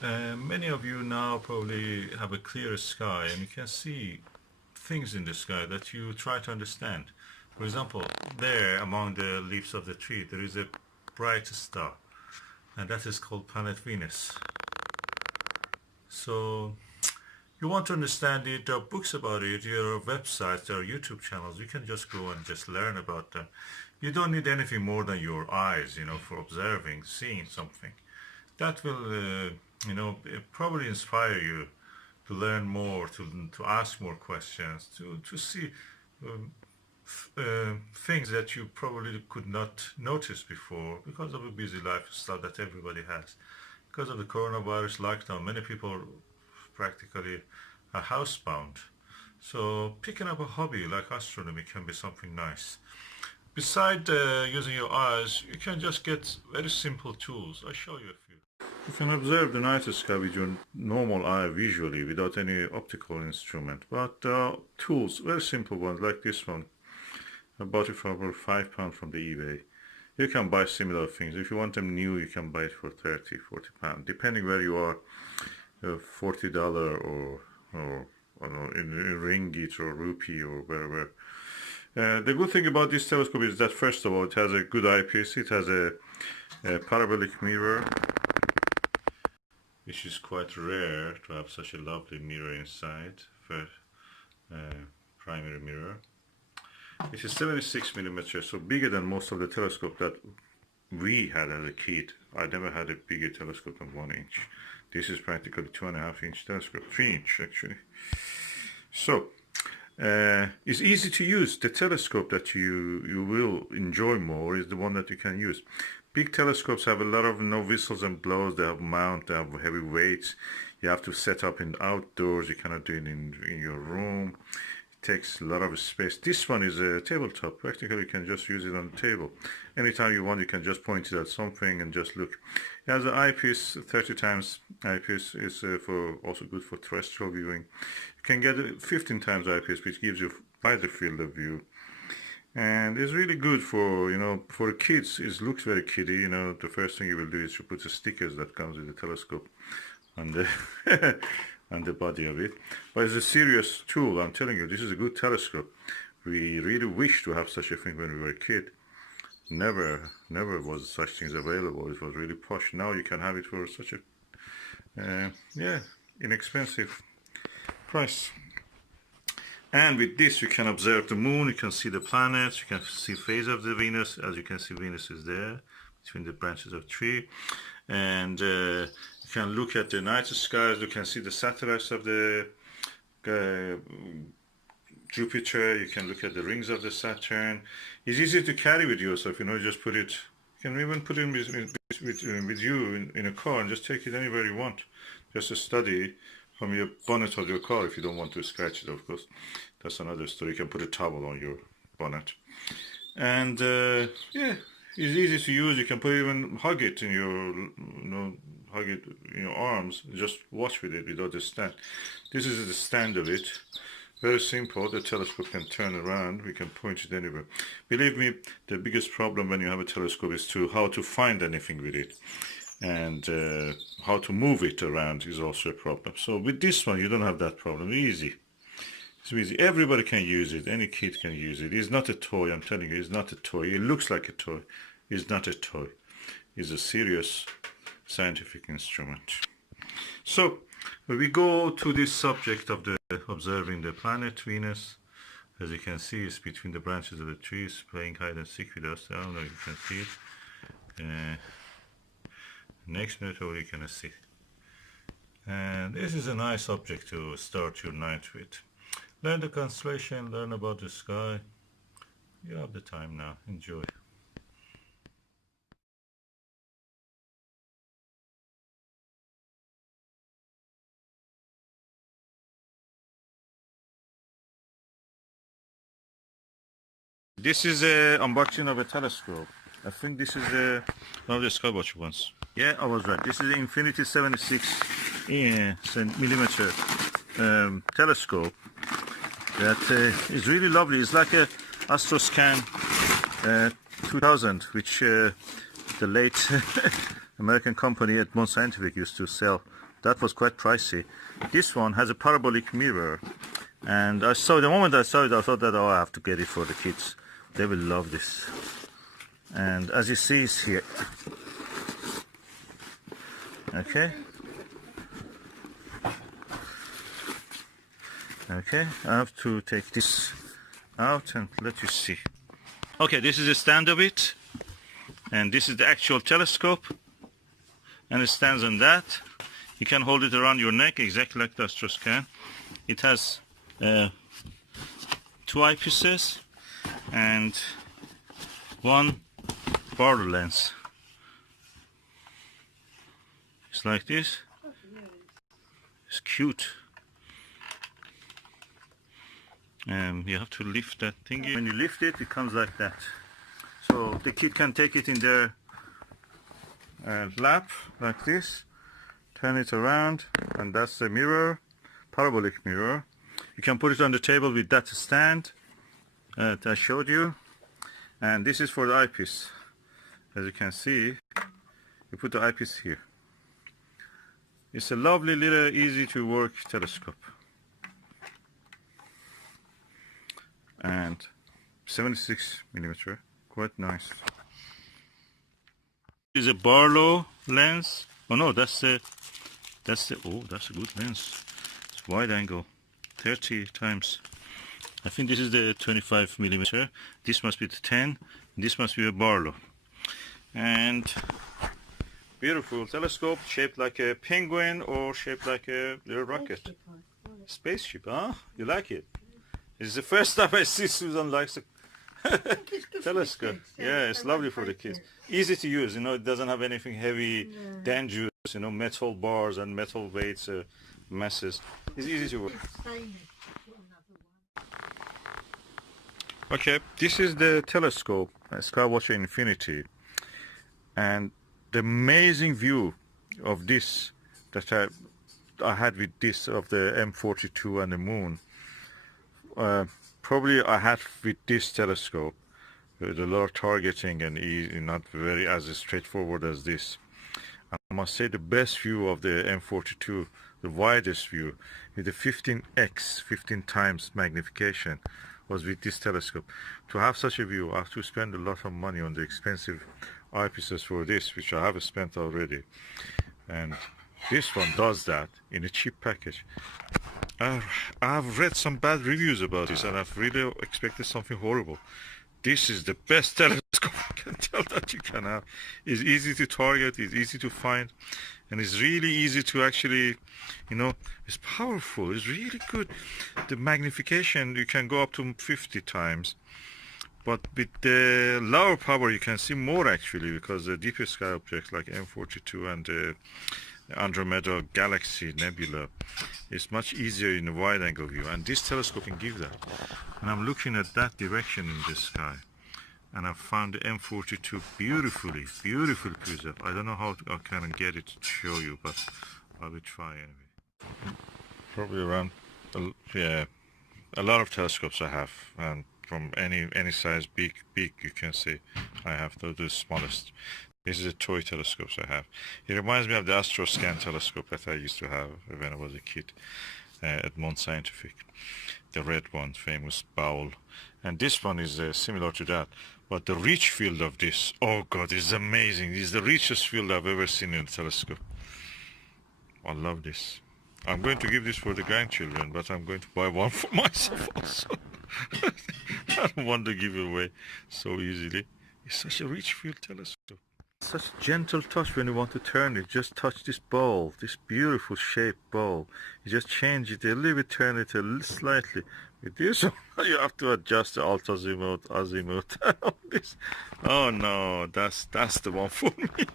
Many of you now probably have a clear sky and you can see things in the sky that you try to understand. For example, there among the leaves of the tree, there is a bright star, and that is called planet Venus. So you want to understand it, there are books about it, there are websites, there are YouTube channels. You can just go and just learn about them. You don't need anything more than your eyes, for observing, seeing something. That will, probably inspire you to learn more, to ask more questions, to see um, things that you probably could not notice before because of the busy lifestyle that everybody has. Because of the coronavirus lockdown, many people practically are housebound. So picking up a hobby like astronomy can be something nice. Besides using your eyes, you can just get very simple tools. I'll show you a few. You can observe the night sky with your normal eye visually without any optical instrument. But tools, very simple ones like this one. I bought it for about £5 from the eBay. You can buy similar things. If you want them new, you can buy it for 30, 40 pounds, depending where you are. $40 or I don't know, in ringgit or rupee or wherever. The good thing about this telescope is that first of all, it has a good eyepiece. It has a parabolic mirror, which is quite rare to have such a lovely mirror inside for primary mirror. It is 76 millimeters, so bigger than most of the telescope that we had as a kid. I never had a bigger telescope than 1 inch. This is practically 2.5 inch telescope, 3 inch actually. So it's easy to use. The telescope that you will enjoy more is the one that you can use. Big telescopes have a lot of whistles and blows. They have mount, they have heavy weights. You have to set up in outdoors. You cannot do it in your room. It takes a lot of space. This one is a tabletop. Practically you can just use it on the table. Anytime you want, you can just point it at something and just look. It has an eyepiece, 30 times eyepiece. It's also good for terrestrial viewing. You can get a 15 times eyepiece, which gives you wider field of view. And it's really good for, for kids. It looks very kiddie. The first thing you will do is you put the stickers that comes with the telescope on the on the body of it. But it's a serious tool. I'm telling you, this is a good telescope. We really wish to have such a thing when we were a kid. Never was such things available. It was really posh. Now you can have it for such a inexpensive price. And with this you can observe the moon, you can see the planets, you can see phase of the Venus. As you can see, Venus is there between the branches of the tree. And you can look at the night skies, you can see the satellites of the Jupiter, you can look at the rings of the Saturn. It's easy to carry with yourself, just put it, you can even put it with you in a car and just take it anywhere you want. Just to study from your bonnet of your car if you don't want to scratch it, of course. That's another story. You can put a towel on your bonnet. And it's easy to use. You can even hug it in your, hug it in your arms. Just watch with it without the stand. This is the stand of it. Very simple. The telescope can turn around. We can point it anywhere. Believe me, the biggest problem when you have a telescope is how to find anything with it. And how to move it around is also a problem. So with this one, you don't have that problem. Easy. It's easy. Everybody can use it. Any kid can use it. It's not a toy. I'm telling you, it's not a toy. It looks like a toy. It's not a toy. It's a serious scientific instrument. So we go to this subject of the observing the planet Venus. As you can see, it's between the branches of the trees, playing hide and seek with us. I don't know if you can see it. Next minute over you can see. And this is a nice object to start your night with. Learn the constellation, learn about the sky. You have the time now. Enjoy. This is an unboxing of a telescope. I think this is one of the Skywatcher ones. Yeah, I was right. This is the Infinity 76 millimeter telescope that is really lovely. It's like a Astroscan 2000, which the late American company Edmond Scientific used to sell That was quite pricey. This one has a parabolic mirror, and the moment I saw it, I thought that, oh, I have to get it for the kids. They will love this. And as you see, it's here. Okay. Okay, I have to take this out and let you see. Okay, this is the stand of it, and this is the actual telescope, and it stands on that. You can hold it around your neck exactly like the Astroscan. It has 2 eyepieces and 1 Barlow lens. It's like this. It's cute. You have to lift that thingy. When you lift it, it comes like that. So the kid can take it in their lap like this, turn it around, and that's the mirror, parabolic mirror. You can put it on the table with that stand that I showed you, and this is for the eyepiece. As you can see, you put the eyepiece here. It's a lovely little easy to work telescope, and 76 millimeter, quite nice. This is a Barlow lens. Oh no, that's a good lens. It's wide angle, 30 times. I think this is the 25 millimeter. This must be the 10. This must be a Barlow. And beautiful telescope, shaped like a penguin or shaped like a little rocket. Spaceship, huh? You like it? This is the first time I see Susan likes a telescope. Yeah, it's lovely for the kids. Easy to use, you know, it doesn't have anything heavy, dangerous, you know, metal bars and metal weights, masses. It's easy to work. Okay, this is the telescope, Skywatcher Infinity. And the amazing view of this that I had with this of the M42 and the moon, probably I had with this telescope with a lot of targeting and not very as straightforward as this. I must say the best view of the M42, the widest view with the 15x, 15 times magnification, was with this telescope. To have such a view, I have to spend a lot of money on the expensive eyepieces for this, which I have spent already, and this one does that in a cheap package. I've read some bad reviews about this, and I've really expected something horrible. This is the best telescope I can tell that you can have. It's easy to target, it's easy to find, and it's really easy to actually, you know, it's powerful, it's really good. The magnification, you can go up to 50 times. But with the lower power, you can see more actually, because the deeper sky objects like M42 and the Andromeda Galaxy Nebula is much easier in a wide-angle view, and this telescope can give that. And I'm looking at that direction in the sky, and I found the M42 beautifully preserved. I don't know how I can get it to show you, but I will try anyway. Probably around, yeah, a lot of telescopes I have, and from any size, big you can see I have the smallest. This is a toy telescopes I have. It reminds me of the Astroscan telescope that I used to have when I was a kid at Mount Scientific, the red one, famous bowl. And this one is similar to that, but the reach field of this, oh god, is amazing. This is the richest field I've ever seen in a telescope. I love this. I'm going to give this for the grandchildren, but I'm going to buy one for myself also. I don't want to give it away so easily. It's such a rich field telescope. Such a gentle touch when you want to turn it. Just touch this ball, this beautiful shaped ball. You just change it a little bit, turn it a little slightly. With this, you have to adjust the azimuth. This. Oh no, that's the one for me.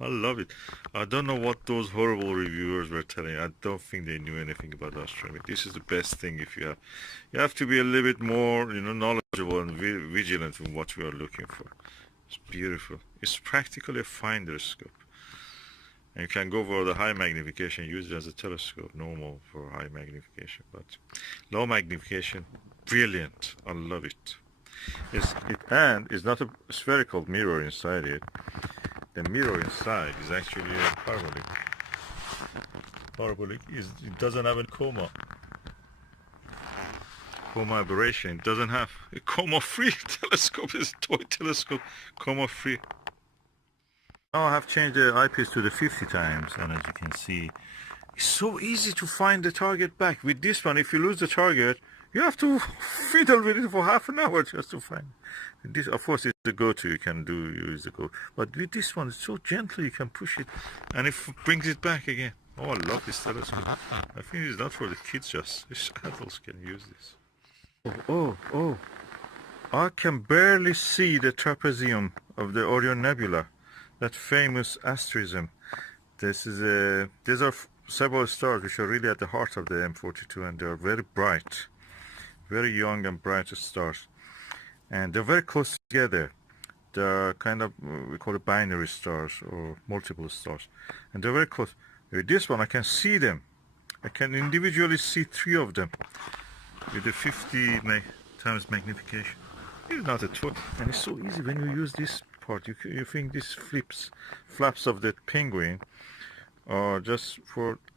I love it. I don't know what those horrible reviewers were telling. I don't think they knew anything about astronomy. This is the best thing. If you have to be a little bit more, you know, knowledgeable and vigilant in what you are looking for. It's beautiful. It's practically a finder scope. And you can go for the high magnification, use it as a telescope, normal for high magnification, but low magnification, brilliant. I love it. And it's not a spherical mirror inside it. The mirror inside is actually a parabolic. parabolic, it doesn't have a coma aberration. It doesn't have a coma-free telescope. It's a toy telescope, coma-free. Now I have changed the eyepiece to the 50 times, and as you can see, it's so easy to find the target back. With this one, if you lose the target, you have to fiddle with it for half an hour just to find it. This, of course, it's the go-to. You can use the go, but with this one, it's so gently you can push it, and it brings it back again. Oh, I love this telescope. I think it's not for the kids, just adults can use this. Oh! I can barely see the trapezium of the Orion Nebula, that famous asterism. These are several stars which are really at the heart of the M42, and they are very bright, very young and bright stars, and they're very close together. They're kind of, we call it binary stars or multiple stars, and they're very close. With this one I can see them. I can individually see 3 of them with the 50 times magnification. It's not a toy, and it's so easy when you use this part. You think these flaps of the penguin are just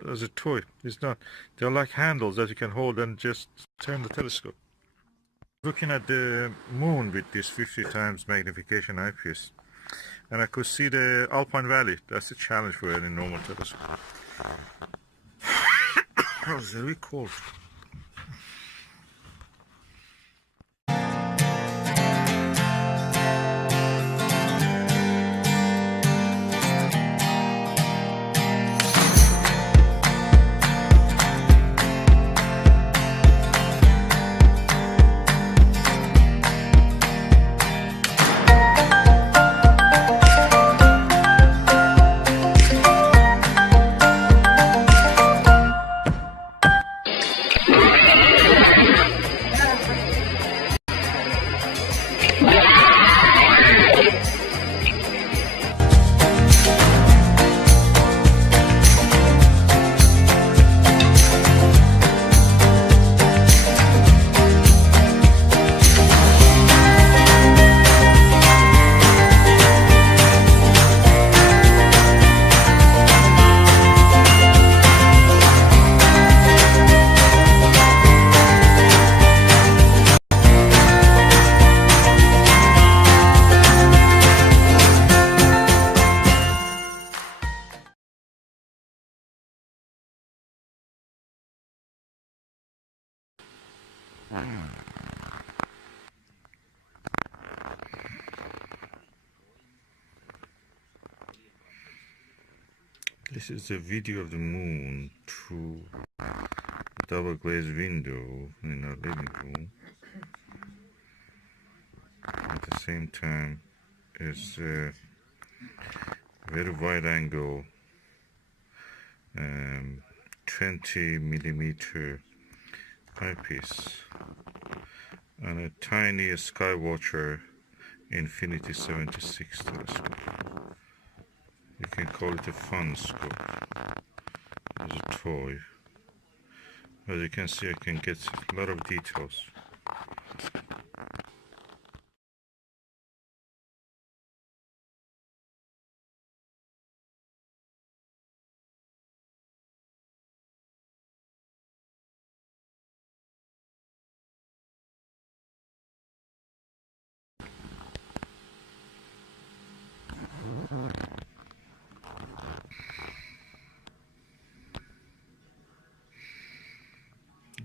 as a toy. It's not. They're like handles that you can hold and just turn the telescope. Looking at the moon with this 50 times magnification eyepiece, and I could see the Alpine Valley. That's a challenge for any normal telescope. It was very cold. This is a video of the moon through a double glazed window in our living room. At the same time, it's a very wide angle 20 millimeter eyepiece and a tiny Skywatcher Infinity 76 telescope. You can call it a fun scope as a toy. As you can see, I can get a lot of details.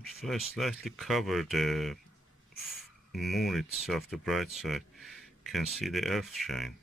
If I slightly cover the moon itself, the bright side, you can see the earth shine.